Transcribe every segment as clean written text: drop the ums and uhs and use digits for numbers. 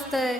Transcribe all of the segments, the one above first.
వస్తాయి.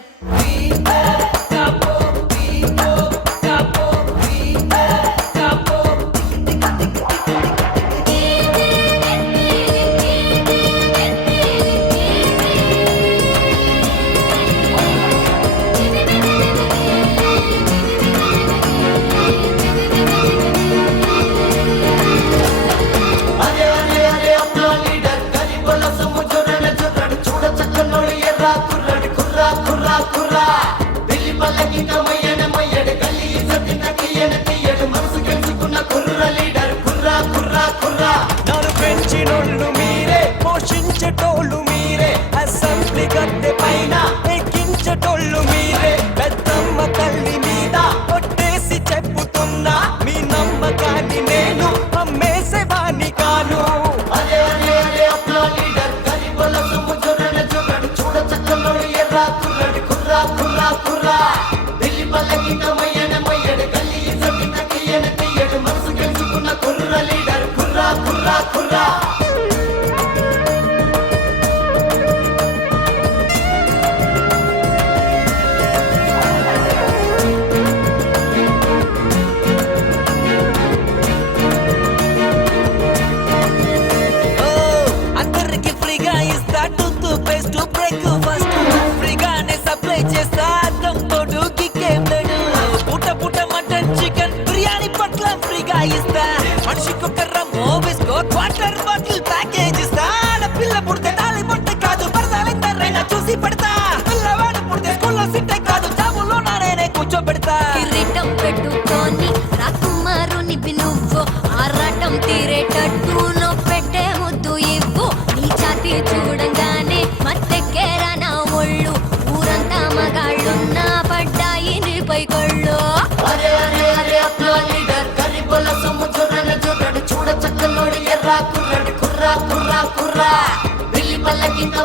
నన్ను పెంచినోళ్ళు మీరే, పోషించేటోళ్ళు మీరే, అసెంబ్లీ గద్దె పైన ఎక్కించేటోళ్ళు మీరే. పెద్దమ్మ తల్లి మీద కొట్టేసి చెప్పుతున్నా మీ నమ్మకాన్ని నేను అమ్మేసేవాణ్ణి కాను. అందరికి ఫ్రీగా ఇస్తా టూత్ పేస్ట్ బ్రేక్ఫాస్ట్ ఫ్రీగానే సప్లై చేస్తా అన్నం తోడు కిక్కేం లేడు. పూట పూట మటన్ చికెన్ బిర్యానీ పట్ల ఫ్రీగా ఇస్తా. మనిషికొక రమ్మో బిస్కట్ వాటర్ బాటిల్ ప్యాకేజ్ ఇస్తా. పిల్ల పుడితే తాళి బొట్టే కాదు పరదాలెందరైనా చూసి పెడతా. పిల్లవాడు పుడితే స్కూల్లో సిట్టే కాదు జాబులో నేనే కూర్చోబెడతా. కిరీటం పెట్టుకొని రాకుమారునివి నువ్వు ఆరాటం తీరేటట్టు నువ్వు పెట్టే ముద్దు ఇవ్వు. నీ ఛాతీ చూడంగానే మత్తెక్కేరా నా ఒళ్ళు. ఊరంతా మగాళ్ళున్నా పడ్డాయి నీపై కళ్ళు. చూడ చక్కలోడి ఎర్రా కుర్రడి కుర్రా కుర్రా కుర్రా బిల్లి పల్లకింత